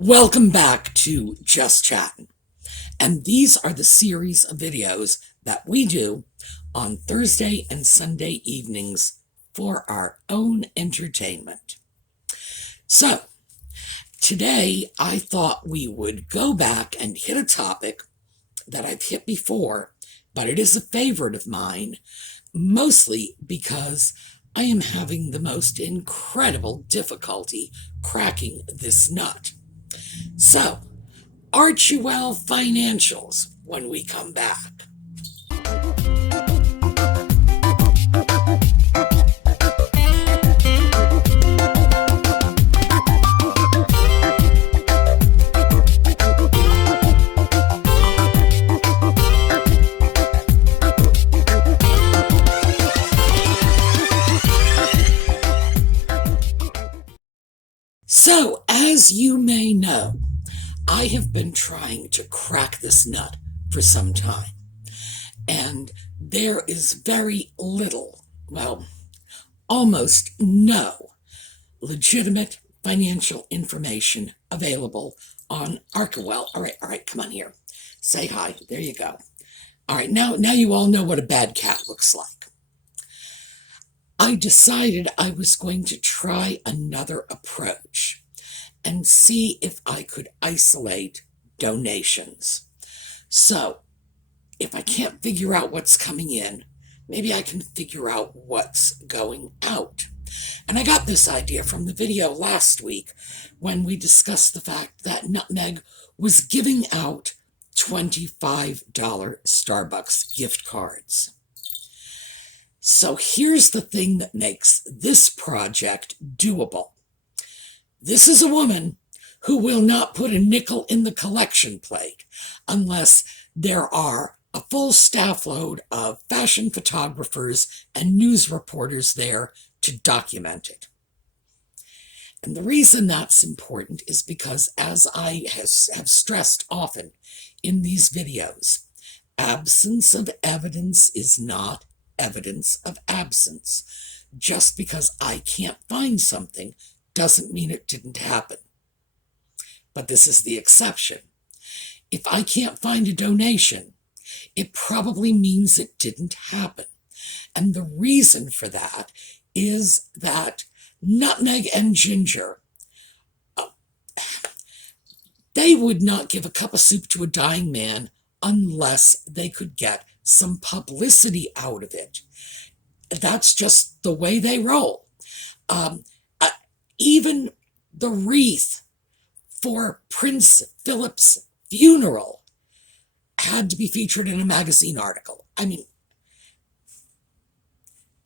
Welcome back to Just Chattin', and these are the series of videos that we do on Thursday and Sunday evenings for our own entertainment. So, today I thought we would go back and hit a topic that I've hit before, but it is a favorite of mine, mostly because I am having the most incredible difficulty cracking this nut. So, Archewell financials when we come back. So, as you may know, I have been trying to crack this nut for some time, and there is very little, well, almost no legitimate financial information available on Archewell. All right, come on here. Say hi. There you go. All right, now you all know what a bad cat looks like. I decided I was going to try another approach and see if I could isolate donations. So, if I can't figure out what's coming in, maybe I can figure out what's going out. And I got this idea from the video last week when we discussed the fact that Nutmeg was giving out $25 Starbucks gift cards. So here's the thing that makes this project doable. This is a woman who will not put a nickel in the collection plate unless there are a full staff load of fashion photographers and news reporters there to document it. And the reason that's important is because, as I have stressed often in these videos, absence of evidence is not evidence of absence. Just because I can't find something doesn't mean it didn't happen. But this is the exception. If I can't find a donation, it probably means it didn't happen. And the reason for that is that Nutmeg and Ginger, they would not give a cup of soup to a dying man unless they could get some publicity out of it. That's just the way they roll. Even the wreath for Prince Philip's funeral had to be featured in a magazine article. I mean,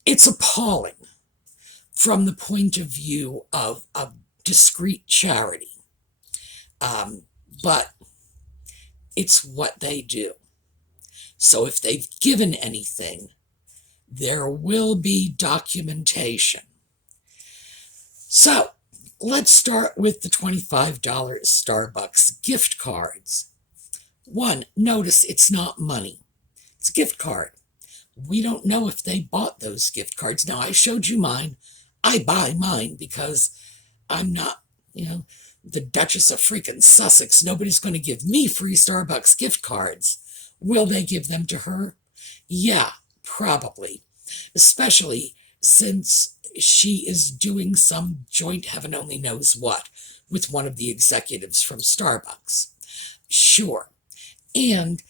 it's appalling from the point of view of discreet charity. But it's what they do. So if they've given anything, there will be documentation. So let's start with the $25 Starbucks gift cards. One, notice it's not money. It's a gift card. We don't know if they bought those gift cards. Now, I showed you mine. I buy mine because I'm not, the Duchess of freaking Sussex. Nobody's going to give me free Starbucks gift cards. Will they give them to her? Yeah, probably. Especially since she is doing some joint heaven only knows what with one of the executives from Starbucks. Sure. And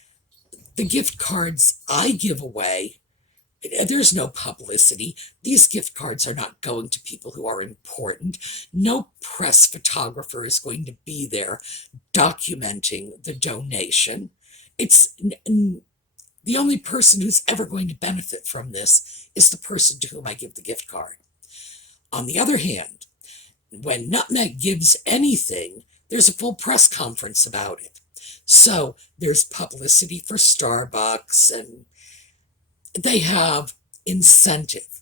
the gift cards I give away, there's no publicity. These gift cards are not going to people who are important. No press photographer is going to be there documenting the donation. It's the only person who's ever going to benefit from this is the person to whom I give the gift card. On the other hand, when Nutmeg gives anything, there's a full press conference about it. So there's publicity for Starbucks, and they have incentive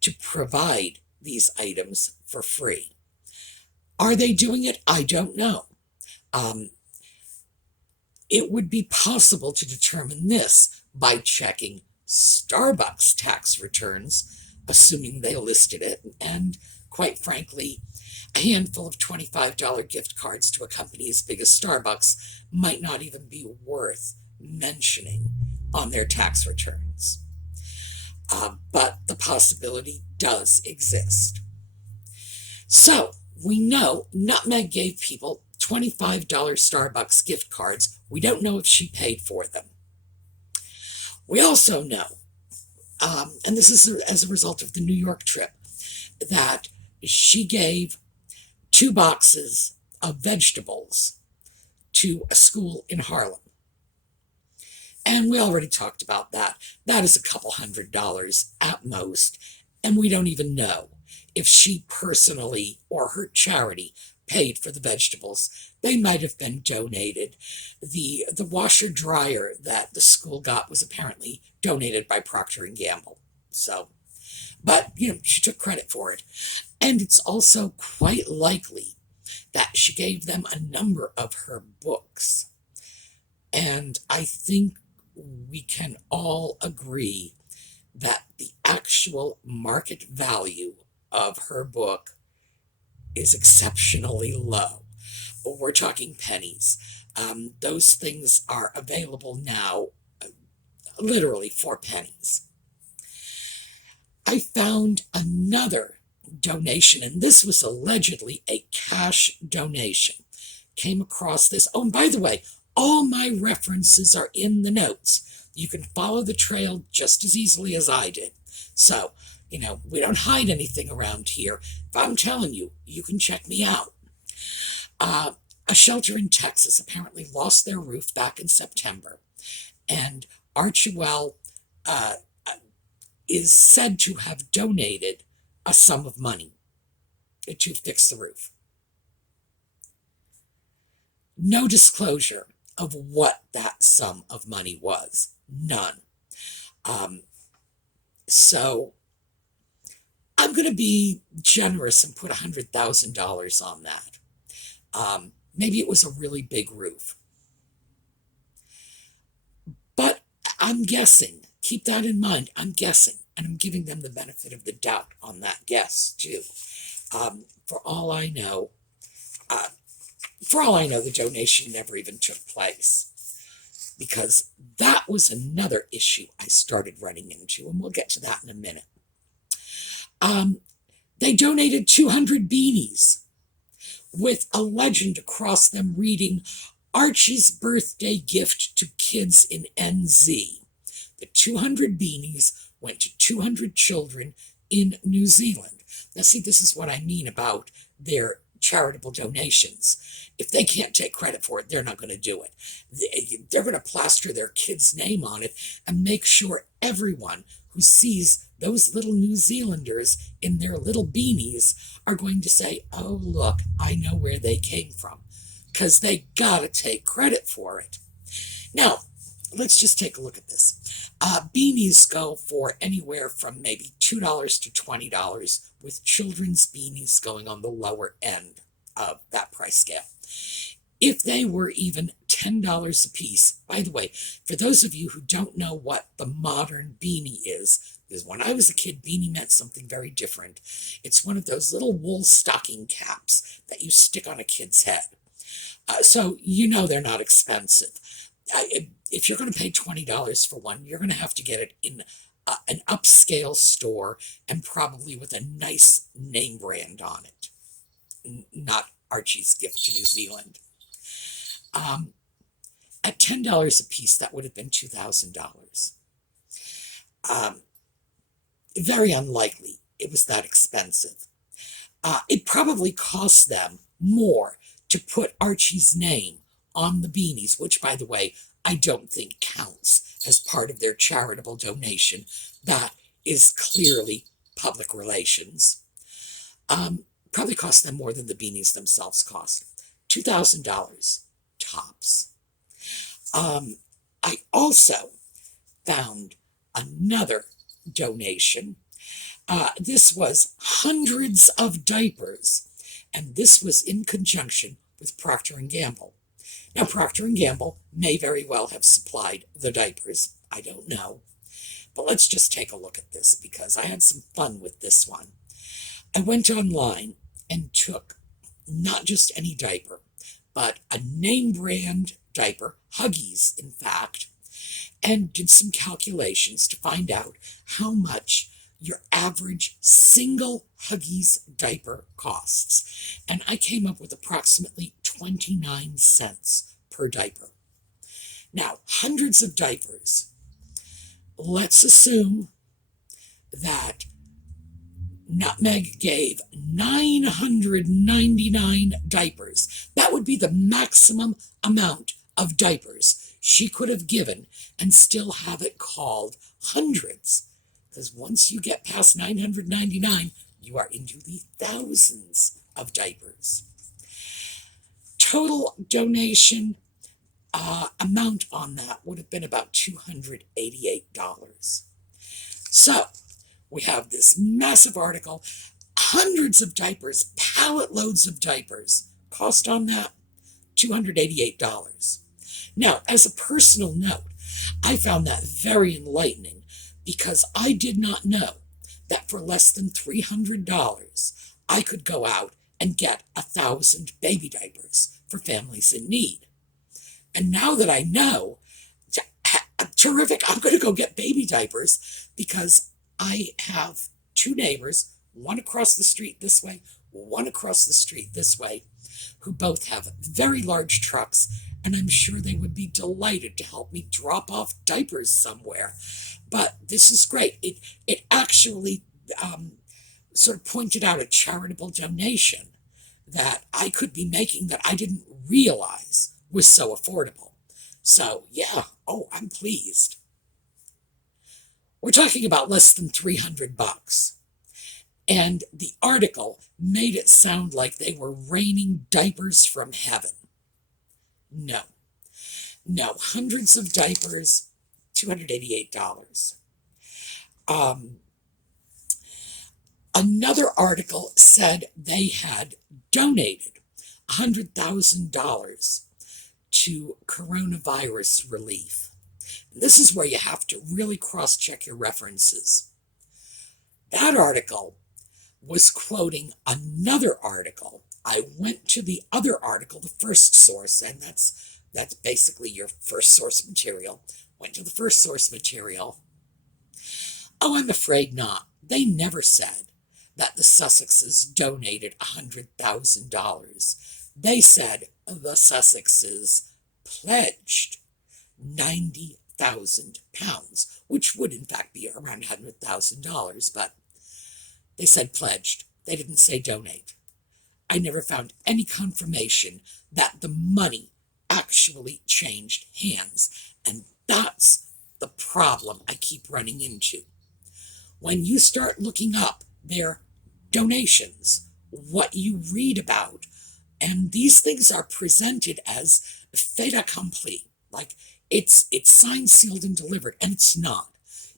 to provide these items for free. Are they doing it? I don't know. It would be possible to determine this by checking Starbucks tax returns, assuming they listed it, and quite frankly, a handful of $25 gift cards to a company as big as Starbucks might not even be worth mentioning on their tax returns. But the possibility does exist. So we know Nutmeg gave people $25 Starbucks gift cards. We don't know if she paid for them. We also know, and this is as a result of the New York trip, that she gave 2 boxes of vegetables to a school in Harlem. And we already talked about that. That is a couple $100 at most, and we don't even know if she personally or her charity paid for the vegetables. They might have been donated. The washer dryer that the school got was apparently donated by Procter & Gamble. So, but, she took credit for it. And it's also quite likely that she gave them a number of her books. And I think we can all agree that the actual market value of her book is exceptionally low. We're talking pennies. Those things are available now literally for pennies. I found another donation, and this was allegedly a cash donation. Came across this. Oh, and by the way, all my references are in the notes. You can follow the trail just as easily as I did. So, we don't hide anything around here. If I'm telling you, you can check me out. A shelter in Texas apparently lost their roof back in September, and Archewell is said to have donated a sum of money to fix the roof. No disclosure of what that sum of money was. None. So I'm going to be generous and put $100,000 on that. Maybe it was a really big roof. But I'm guessing. Keep that in mind. I'm guessing. And I'm giving them the benefit of the doubt on that guess, too. For all I know, the donation never even took place. Because that was another issue I started running into, and we'll get to that in a minute. They donated 200 beanies with a legend across them reading, Archie's birthday gift to kids in NZ. The 200 beanies went to 200 children in New Zealand. Now, see, this is what I mean about their charitable donations. If they can't take credit for it, they're not going to do it. They're going to plaster their kid's name on it and make sure everyone who sees those little New Zealanders in their little beanies are going to say, oh, look, I know where they came from, because they got to take credit for it. Now, let's just take a look at this. Beanies go for anywhere from maybe $2 to $20, with children's beanies going on the lower end of that price scale. If they were even $10 a piece, by the way, for those of you who don't know what the modern beanie is, because when I was a kid, beanie meant something very different. It's one of those little wool stocking caps that you stick on a kid's head. So they're not expensive. If you're going to pay $20 for one, you're going to have to get it in an upscale store and probably with a nice name brand on it, not Archie's gift to New Zealand. At $10 a piece, that would have been $2,000. Very unlikely it was that expensive. It probably cost them more to put Archie's name on the beanies, which, by the way, I don't think counts as part of their charitable donation. That is clearly public relations. Probably cost them more than the beanies themselves cost. $2,000 tops. I also found another donation. This was hundreds of diapers, and this was in conjunction with Procter & Gamble. Now, Procter & Gamble may very well have supplied the diapers. I don't know. But let's just take a look at this, because I had some fun with this one. I went online and took not just any diaper, but a name brand diaper, Huggies, in fact, and did some calculations to find out how much your average single Huggies diaper costs. And I came up with approximately 29 cents per diaper. Now, hundreds of diapers. Let's assume that Nutmeg gave 999 diapers. That would be the maximum amount of diapers she could have given and still have it called hundreds. Because once you get past 999, you are into the thousands of diapers. Total donation amount on that would have been about $288. So we have this massive article, hundreds of diapers, pallet loads of diapers. Cost on that, $288. Now, as a personal note, I found that very enlightening because I did not know that for less than $300, I could go out and get 1,000 baby diapers for families in need. And now that I know, terrific, I'm going to go get baby diapers because I have two neighbors, one across the street this way, one across the street this way, who both have very large trucks, and I'm sure they would be delighted to help me drop off diapers somewhere. But this is great. It actually sort of pointed out a charitable donation that I could be making that I didn't realize was so affordable. So, yeah, I'm pleased. We're talking about less than $300. And the article made it sound like they were raining diapers from heaven. No, hundreds of diapers, $288. Another article said they had donated $100,000 to coronavirus relief. And this is where you have to really cross-check your references. That article was quoting another article. I went to the other article, the first source, and that's basically your first source material. Went to the first source material. I'm afraid not. They never said that the Sussexes donated $100,000. They said the Sussexes pledged £90,000, which would in fact be around $100,000, but they said pledged. They didn't say donate. I never found any confirmation that the money actually changed hands, and that's the problem I keep running into. When you start looking up their donations, what you read about, and these things are presented as fait accompli, like it's signed, sealed, and delivered, and it's not.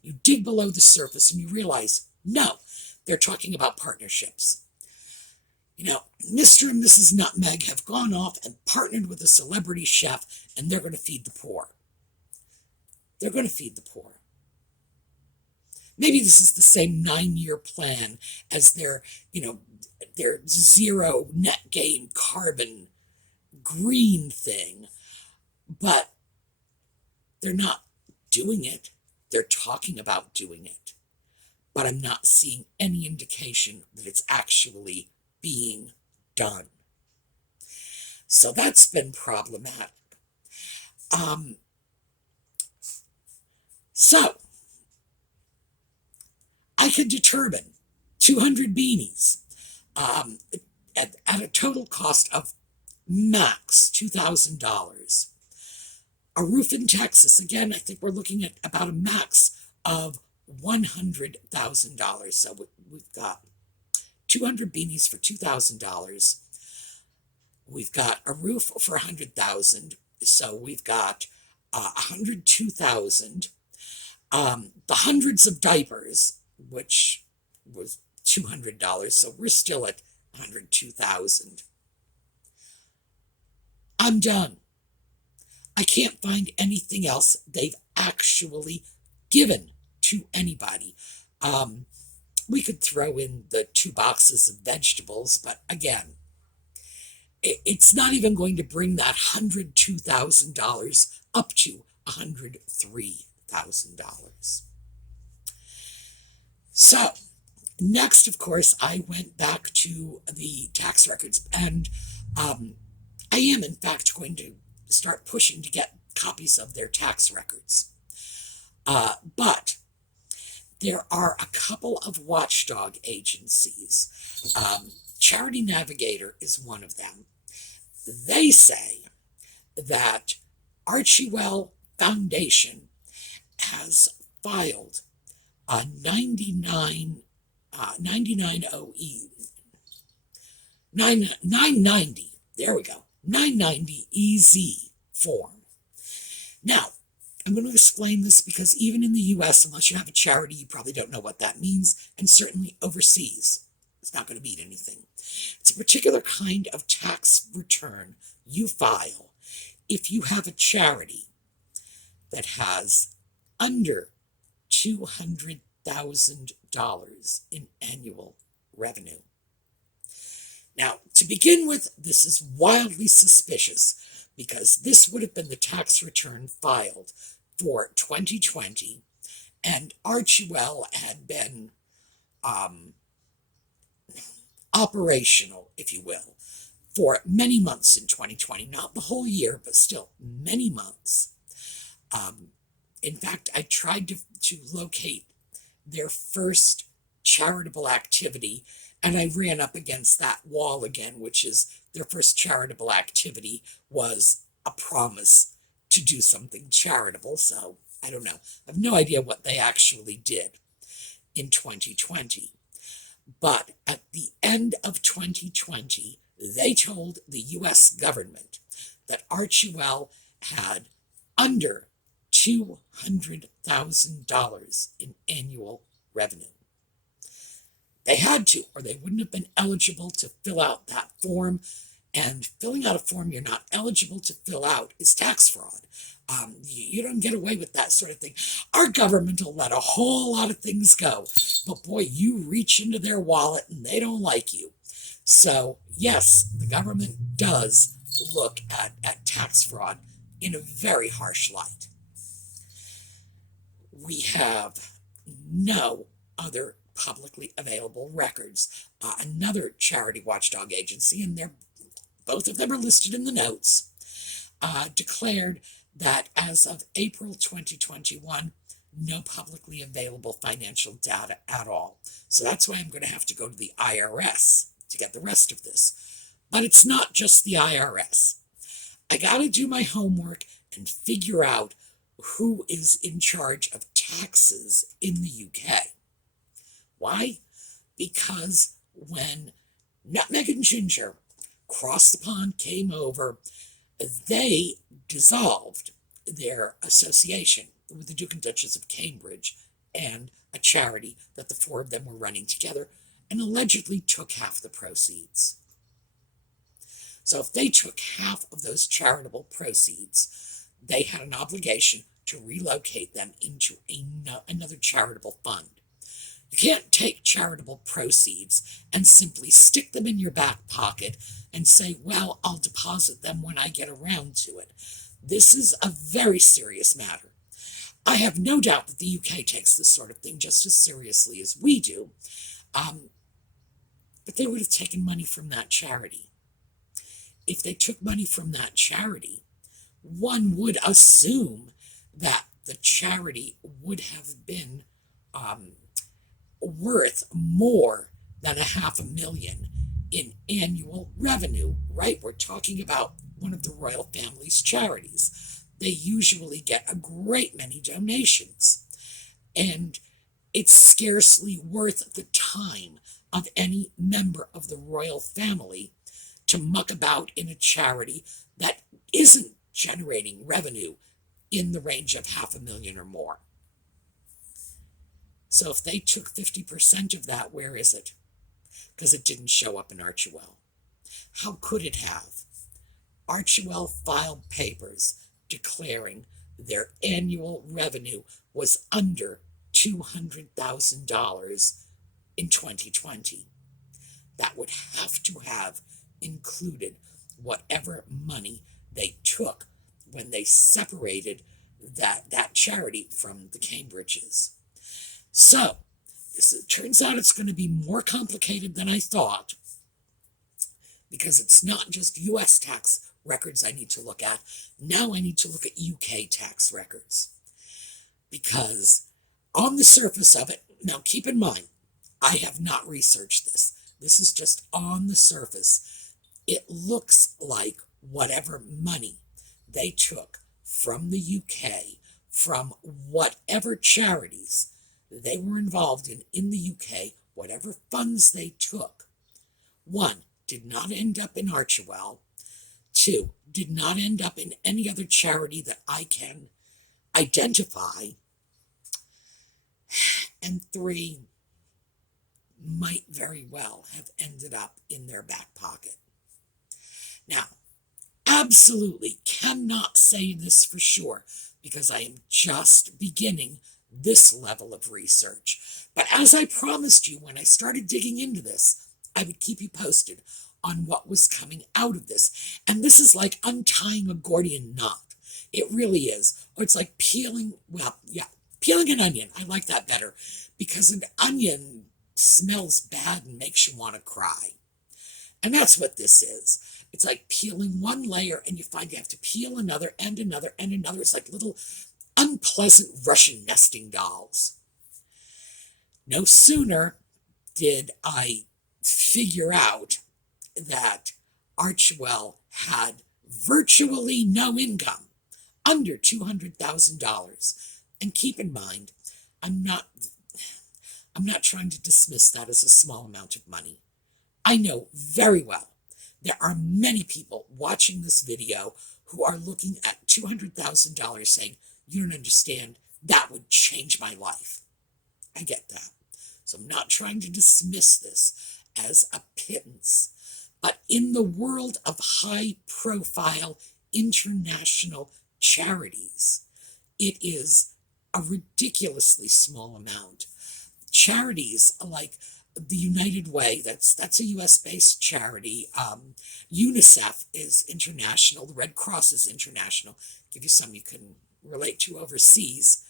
You dig below the surface and you realize, no, they're talking about partnerships. Mr. and Mrs. Nutmeg have gone off and partnered with a celebrity chef, and they're going to feed the poor. They're going to feed the poor. Maybe this is the same 9-year plan as their zero net gain carbon green thing, but they're not doing it. They're talking about doing it, but I'm not seeing any indication that it's actually being done. So that's been problematic. So I could determine 200 beanies at a total cost of max $2,000. A roof in Texas, again, I think we're looking at about a max of $100,000. So we've got 200 beanies for $2,000. We've got a roof for $100,000. So we've got $102,000. The hundreds of diapers, which was $200. So we're still at $102,000. I'm done. I can't find anything else they've actually given to anybody. We could throw in the 2 boxes of vegetables, but again, it's not even going to bring that $102,000 up to $103,000. So, next, of course, I went back to the tax records, and I am, in fact, going to start pushing to get copies of their tax records. But there are a couple of watchdog agencies. Charity Navigator is one of them. They say that Archewell Foundation has filed a 990 990, there we go, 990 EZ form. Now, I'm going to explain this because even in the US, unless you have a charity, you probably don't know what that means, and certainly overseas, it's not going to mean anything. It's a particular kind of tax return you file if you have a charity that has under $200,000 in annual revenue. Now, to begin with, this is wildly suspicious because this would have been the tax return filed for 2020, and Archewell had been operational, if you will, for many months in 2020. Not the whole year, but still many months. In fact, I tried to locate their first charitable activity, and I ran up against that wall again, which is their first charitable activity was a promise to do something charitable. So I don't know. I have no idea what they actually did in 2020. But at the end of 2020, they told the US government that Archewell had under $200,000 in annual revenue. They had to, or they wouldn't have been eligible to fill out that form. And filling out a form you're not eligible to fill out is tax fraud. You don't get away with that sort of thing. Our government will let a whole lot of things go, but boy, you reach into their wallet and they don't like you. So yes, the government does look at tax fraud in a very harsh light. We have no other publicly available records. Another charity watchdog agency, and both of them are listed in the notes, declared that as of April 2021, no publicly available financial data at all. So that's why I'm going to have to go to the IRS to get the rest of this. But it's not just the IRS. I got to do my homework and figure out who is in charge of taxes in the UK. Why? Because when Nutmeg and Ginger crossed the pond, came over, they dissolved their association with the Duke and Duchess of Cambridge and a charity that the four of them were running together, and allegedly took half the proceeds. So if they took half of those charitable proceeds, they had an obligation to relocate them into another charitable fund. You can't take charitable proceeds and simply stick them in your back pocket and say, well, I'll deposit them when I get around to it. This is a very serious matter. I have no doubt that the UK takes this sort of thing just as seriously as we do, but they would have taken money from that charity. If they took money from that charity, one would assume that the charity would have been worth more than $500,000 in annual revenue, right? We're talking about one of the royal family's charities. They usually get a great many donations, and it's scarcely worth the time of any member of the royal family to muck about in a charity that isn't generating revenue in the range of $500,000 or more. So if they took 50% of that, where is it? Because it didn't show up in Archewell. How could it have? Archewell filed papers declaring their annual revenue was under $200,000 in 2020. That would have to have included whatever money they took when they separated that charity from the Cambridges. So, it turns out it's going to be more complicated than I thought, because it's not just US tax records I need to look at. Now I need to look at UK tax records. Because on the surface of it, now keep in mind, I have not researched this. This is just on the surface. It looks like whatever money they took from the UK, from whatever charities they were involved in the UK, whatever funds they took, 1, did not end up in Archewell, 2, did not end up in any other charity that I can identify, and 3, might very well have ended up in their back pocket. Now, absolutely cannot say this for sure, because I am just beginning this level of research. But as I promised you when I started digging into this, I would keep you posted on what was coming out of this. And this is like untying a Gordian knot. It really is. Or it's like peeling an onion. I like that better, because an onion smells bad and makes you want to cry. And that's what this is. It's like peeling one layer and you find you have to peel another and another and another. It's like little unpleasant Russian nesting dolls. No sooner did I figure out that Archewell had virtually no income, under $200,000. And keep in mind, I'm not trying to dismiss that as a small amount of money. I know very well there are many people watching this video who are looking at $200,000 saying, you don't understand, that would change my life. I get that. So I'm not trying to dismiss this as a pittance. But in the world of high-profile international charities, it is a ridiculously small amount. Charities like the United Way, that's a US-based charity. UNICEF is international. The Red Cross is international. Give you some you can relate to overseas.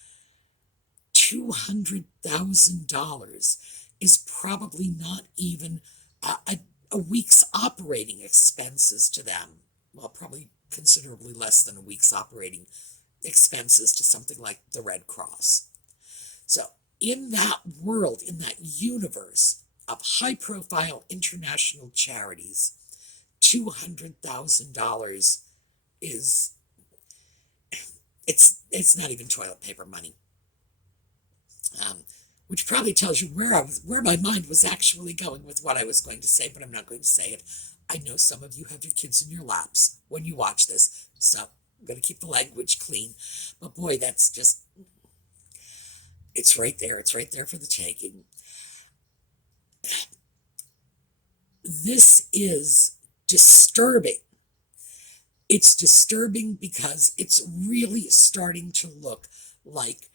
$200,000 is probably not even a week's operating expenses to them. Well, probably considerably less than a week's operating expenses to something like the Red Cross. So in that world, in that universe of high-profile international charities, $200,000 is, it's not even toilet paper money. Which probably tells you where my mind was actually going with what I was going to say, but I'm not going to say it. I know some of you have your kids in your laps when you watch this, so I'm going to keep the language clean. But boy, that's just, it's right there. It's right there for the taking. This is disturbing. It's disturbing because it's really starting to look like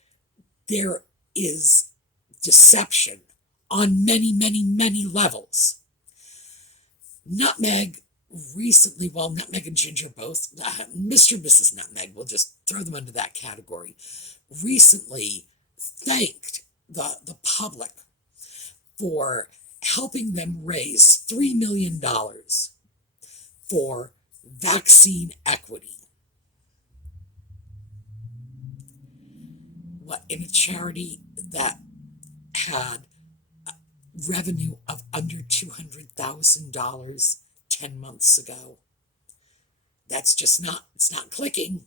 there is deception on many, many, many levels. Nutmeg recently, well, Nutmeg and Ginger both, Mr. and Mrs. Nutmeg, we'll just throw them under that category, recently thanked the public for helping them raise $3 million for vaccine equity. What, in a charity that had revenue of under $200,000 10 months ago. That's just not, it's not clicking.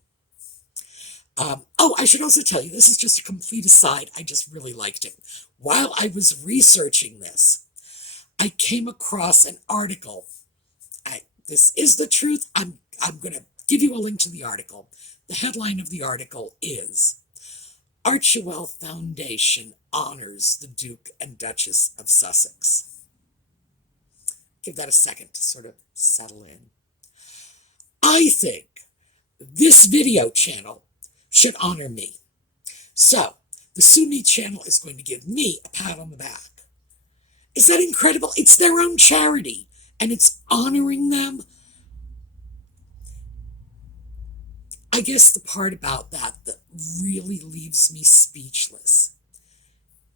I should also tell you, this is just a complete aside. I just really liked it. While I was researching this, I came across an article. This is the truth. I'm going to give you a link to the article. The headline of the article is, Archewell Foundation honors the Duke and Duchess of Sussex. Give that a second to sort of settle in. I think this video channel should honor me. So, the Sue Me channel is going to give me a pat on the back. Is that incredible? It's their own charity, and it's honoring them. I guess the part about that really leaves me speechless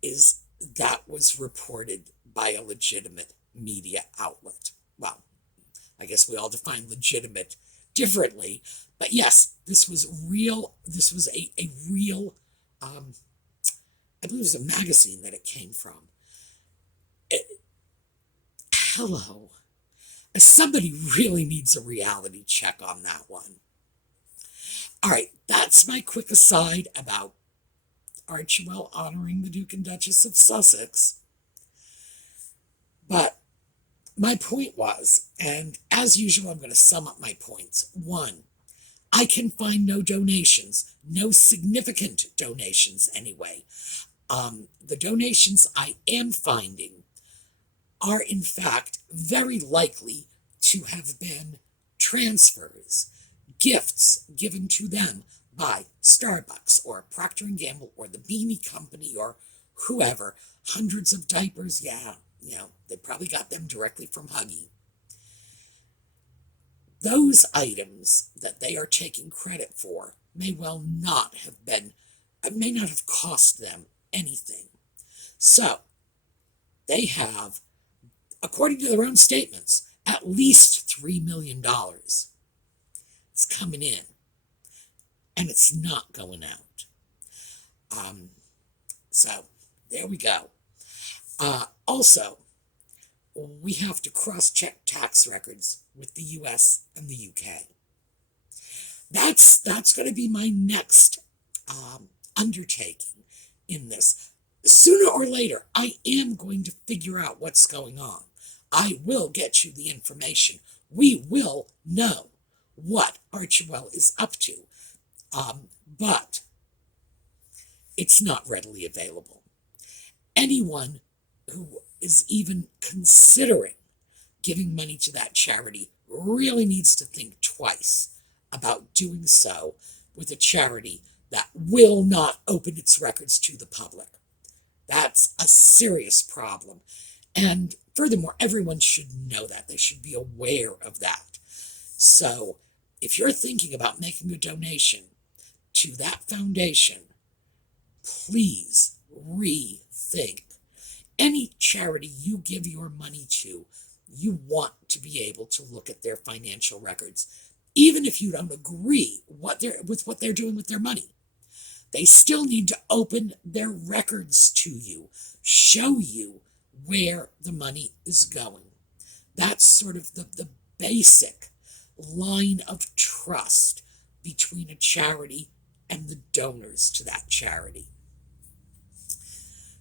is that was reported by a legitimate media outlet. Well, I guess we all define legitimate differently, but yes, this was real. This was a real, I believe it was a magazine that it came from. Hello. Somebody really needs a reality check on that one. All right, that's my quick aside about Archewell honoring the Duke and Duchess of Sussex. But my point was, and as usual, I'm going to sum up my points. One, I can find no donations, no significant donations anyway. The donations I am finding are in fact very likely to have been transfers, gifts given to them by Starbucks or Procter & Gamble or the Beanie Company or whoever. Hundreds of diapers, yeah, they probably got them directly from Huggy. Those items that they are taking credit for may well not have been, may not have cost them anything. So, they have, according to their own statements, at least $3 million. It's coming in, and it's not going out. So, there we go. Also, we have to cross-check tax records with the US and the UK. That's going to be my next undertaking in this. Sooner or later, I am going to figure out what's going on. I will get you the information. We will know what Archewell is up to. But it's not readily available. Anyone who is even considering giving money to that charity really needs to think twice about doing so with a charity that will not open its records to the public. That's a serious problem. And furthermore, everyone should know that. They should be aware of that. So if you're thinking about making a donation to that foundation, please rethink. Any charity you give your money to, you want to be able to look at their financial records, even if you don't agree with what they're doing with their money. They still need to open their records to you, show you where the money is going. That's sort of the basic line of trust between a charity and the donors to that charity.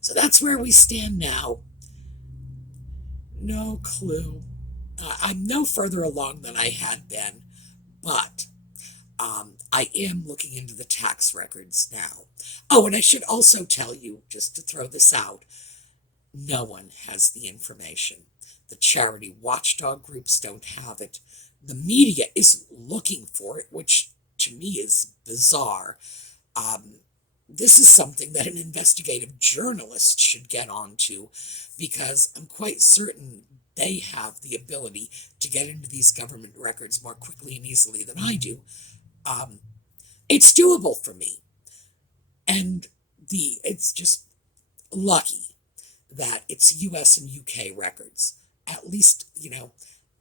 So that's where we stand now. No clue. I'm no further along than I had been, but I am looking into the tax records now. Oh, and I should also tell you, just to throw this out, no one has the information. The charity watchdog groups don't have it. The media isn't looking for it, which to me is bizarre. This is something that an investigative journalist should get onto, because I'm quite certain they have the ability to get into these government records more quickly and easily than I do. It's doable for me. And it's just lucky that it's US and UK records. At least,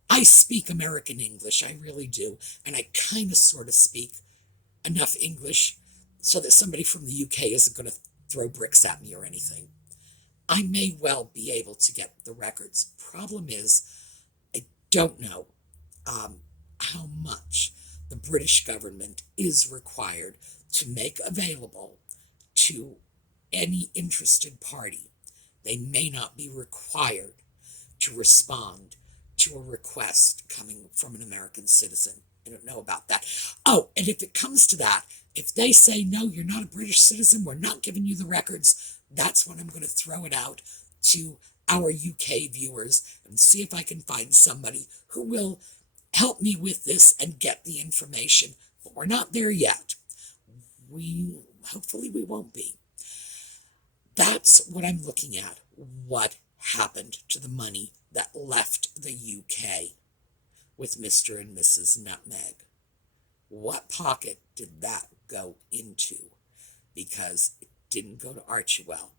I speak American English, I really do. And I kind of sort of speak enough English so that somebody from the UK isn't going to throw bricks at me or anything. I may well be able to get the records. Problem is, I don't know how much the British government is required to make available to any interested party. They may not be required to respond to a request coming from an American citizen. I don't know about that. Oh, and if it comes to that, if they say, no, you're not a British citizen, we're not giving you the records, that's when I'm going to throw it out to our UK viewers and see if I can find somebody who will help me with this and get the information. But we're not there yet. Hopefully we won't be. That's what I'm looking at. What happened to the money that left the UK with Mr. and Mrs. Nutmeg? What pocket did that go into? Because it didn't go to Archewell,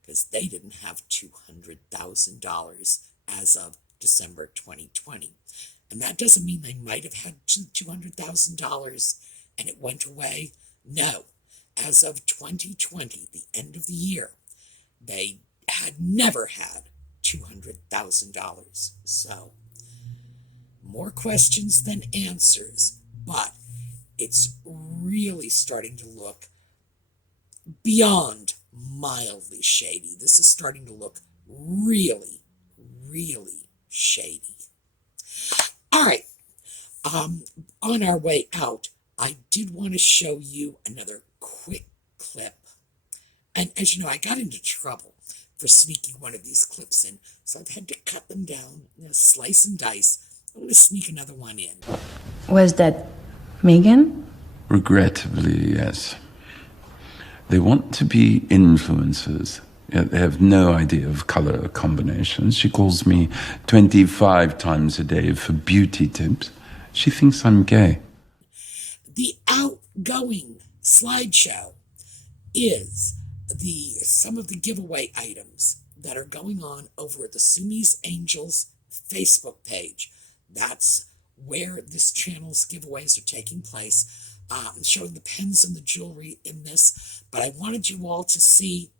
because they didn't have $200,000 as of December 2020. And that doesn't mean they might have had $200,000 and it went away. No, as of 2020, the end of the year, they had never had $200,000. So, more questions than answers, but it's really starting to look beyond mildly shady. This is starting to look really, really shady. All right, on our way out, I did want to show you another quick clip. And as you know, I got into trouble for sneaking one of these clips in, so I've had to cut them down, slice and dice. I'm going to sneak another one in. Was that Meghan? Regrettably, yes. They want to be influencers. Yet they have no idea of color combinations. She calls me 25 times a day for beauty tips. She thinks I'm gay. The outgoing slideshow is some of the giveaway items that are going on over at the Sumi's Angels Facebook page. That's where this channel's giveaways are taking place. I'm showing the pens and the jewelry in this, but I wanted you all to see,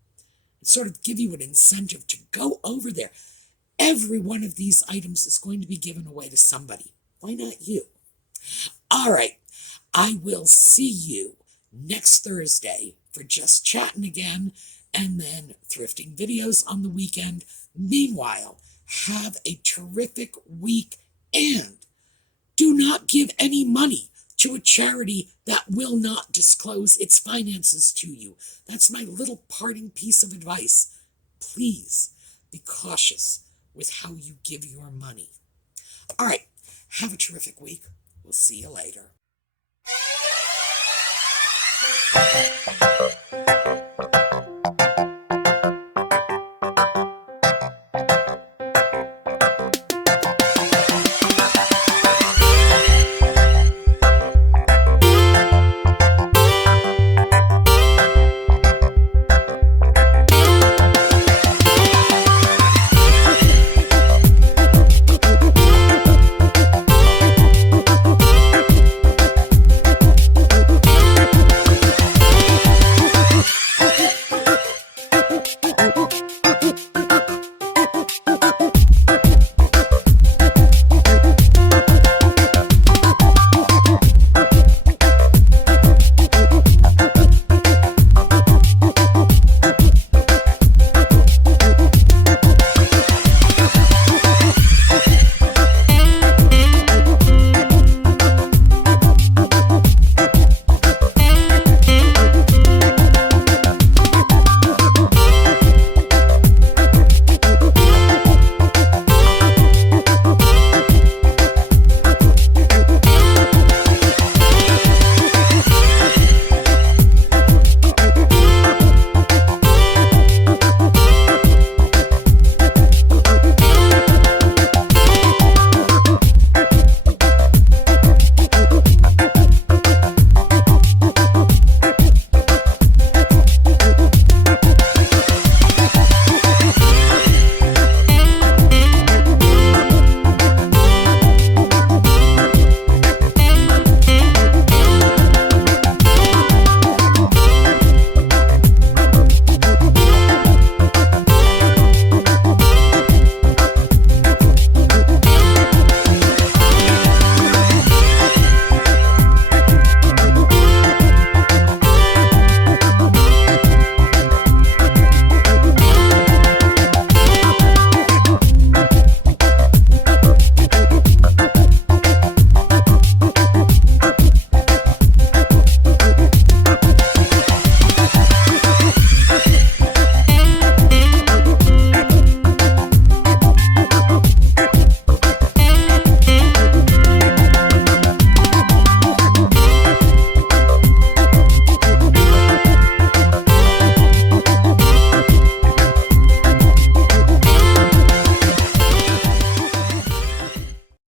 sort of give you an incentive to go over there. Every one of these items is going to be given away to somebody. Why not you? All right, I will see you next Thursday for Just Chattin' again, and then thrifting videos on the weekend. Meanwhile, have a terrific week, and do not give any money to a charity that will not disclose its finances to you. That's my little parting piece of advice. Please be cautious with how you give your money. All right, have a terrific week. We'll see you later.